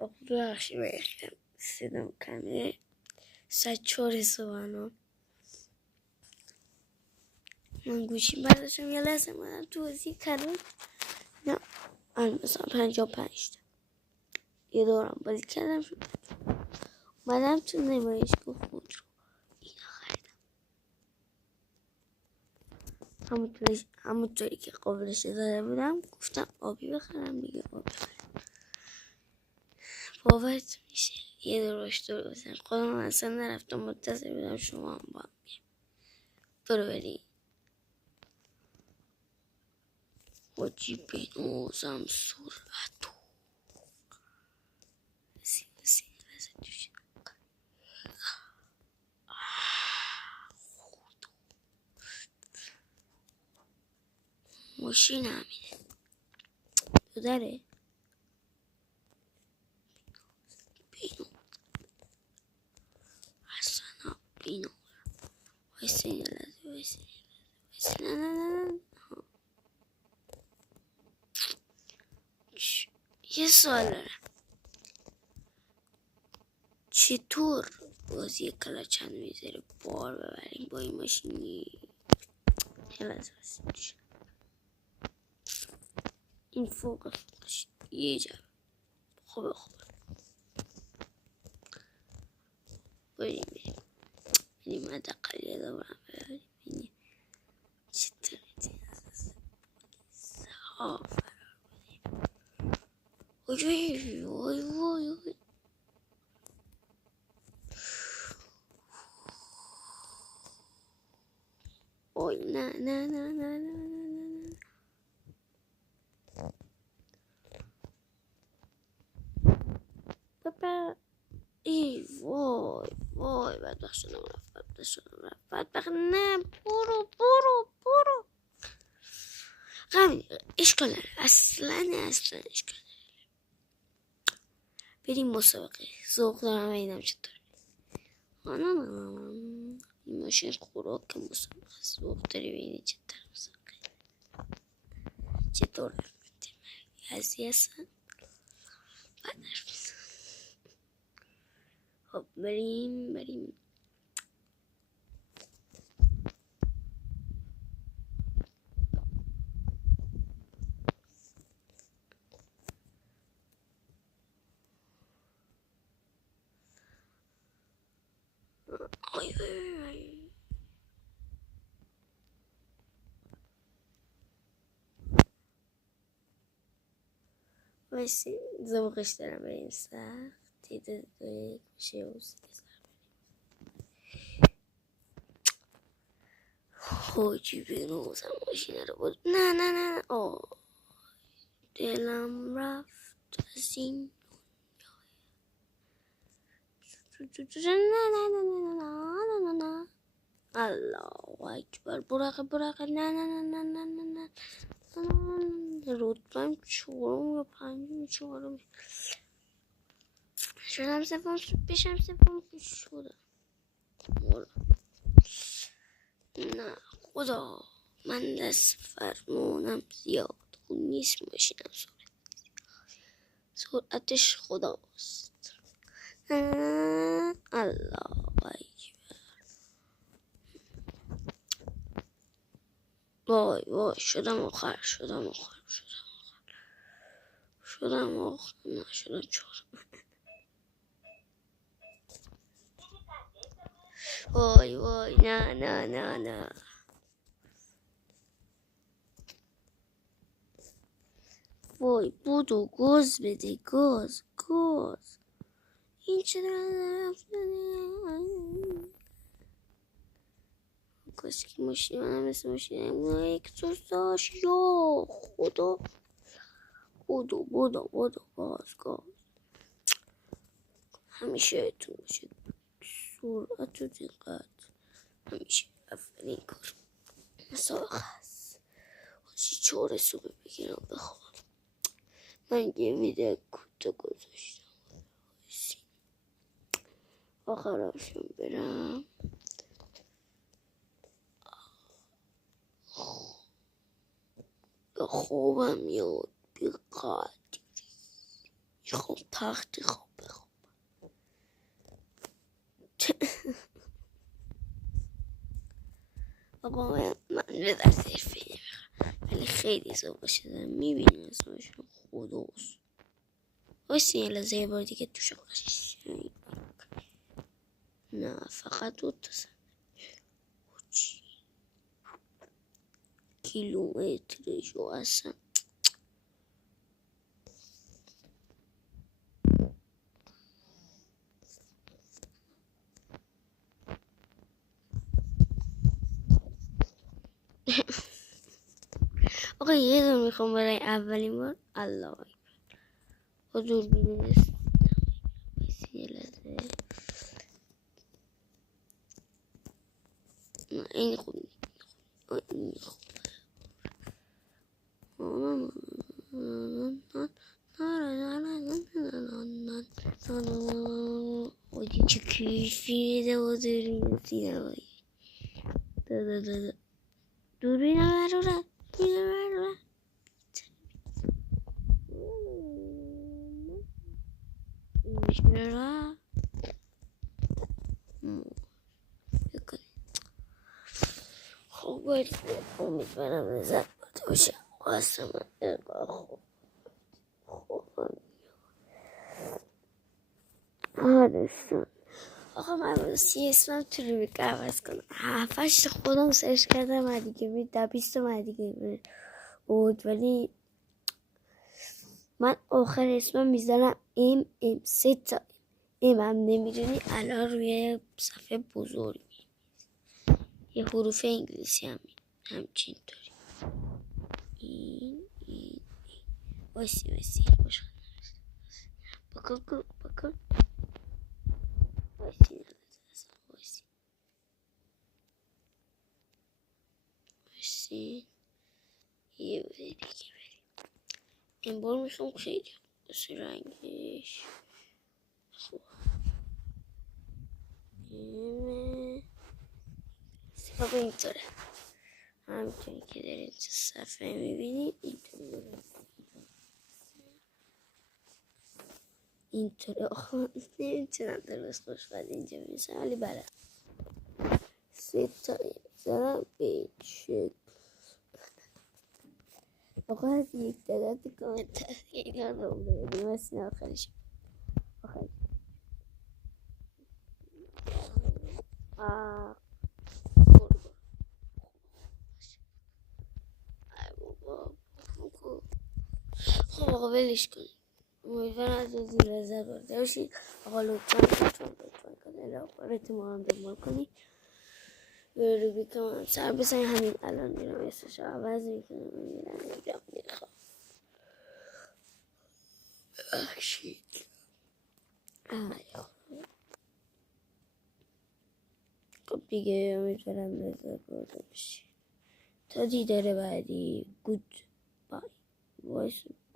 ببخشید بگم صدام کمه. ساعت 4 صبح من گوشیم برداشتم یه لحظه مادم تو بازی کردم. نه مثلا 55 یه دورم بازی کردم شد اومدم تو نمایشگاه خود رو اینا خریدم. همونطوری که قابلش داده بودم گفتم آبی بخرم دیگه. آبی خریدم. باورت میشه یه دورش دور بزن خودم اصلا نرفتم منتظر بودم شما هم با هم برو بری حاجی بینوزم سرعتو سینه لازم دوشه ماشین همینه تو داره بینو اصلا بینو وایسه یه لازم وایسه نه یه سوال دارم چطور بازی کلچن میذاره بار ببریم با این ماشینی لازم وایسه این فوقش یه جا خوبه بریم حداقل یه دورم ببریم ببینیم چطور میتونیم فرار کنیم. وای نه بابا ای وای بدبخت شدم رفت بدبخت نه برو همین اشکال نداره اصلا اشکال نداره بریم مسابقه ذوق دارم ببینم چطور این ماشین خوراک مسابقه ذوق داری ببینی چطور مسابقه چطور رفته هستی هستن بعد نرفت. خب بریم آی وایسی ذوقش دارم بریم سخت دیده داره میشه و حاجی بینوزم ماشین رو بود نه دلم رفت از این نه الله اکبر براقه نه رتبم 4 یا 5 شدم سوم بشم سوم شدم نه خدا من دست فرمونم زیاد خوب نیست ماشینم سرعتش خداست الله اکبر وای شدم آخر نه شدم 4 وای نه وای بودو گاز بده گاز این چه کاش که ماشین منم مثل ماشین یک داشت یا خدا بودو گاز همیشه اتون باشه سرعت و دقت همیشه اولین کار مسابقه هست هاشی 4 صبح بگیرم بخوام من یه ویدیو کوتاه گذاشتم آخرشم برم خوابم میاد بیقدری میخوام تخت خواب بخوام. آقا من به درس حرفه نمیخوام، ولی خیلی زوبا شدم. میبینیم اسمشون خداست. واسه یه لحظه یه بار دیگه توش نه فقط 2 تا کیلومترشو اصلا. آقا یه دور میخوام برای اولین بار. الله اکبر. با دوربین نیست. یه لحظه. نه این خوب نیست. این خوب. اوه چه کیفی میده با دوربین سینمایی. دوربین برورد. چرا؟ خب باید امیدوارم لذت برده باشه. قسم خوب آرستان. آقا من راستی اسمم تو رو بگه عوض کنم. 7-8 خودم سرش کردم مدیگه 20 مدیگه بود، ولی من آخر اسمم میزنم ام 3 تا ام هم نمیدونی الان روی صفحه بزرگ یه حروف انگلیسی هم همچین طوری. این وایسی خوش بکن وایسی یه بوده دیگه بریم. این بار میخوام خیلی بسه رنگش خوب خب اینطوره همچنین که دارید تو صفحه میبینید اینطوره. آخه نمیتونم درست خوش قد اینجا میرسم، ولی بله 3 تا میزنم به این شکل. آقا از یک دادت کامنت خیلی ها رو بودیم اصلا آخرش خب آقا ولش کن. امیدوارم از این لذت برده باشید. آقا لطفا کنید کارت ما هم دنبال کنید. به روبیکم هم سر بزنید. همین الان میرم اسمشو عوض میکنم. میخوام ببخشید. خب دیگه امیدوارم لذت برده باشید. تا دیدار بعدی. گود بای.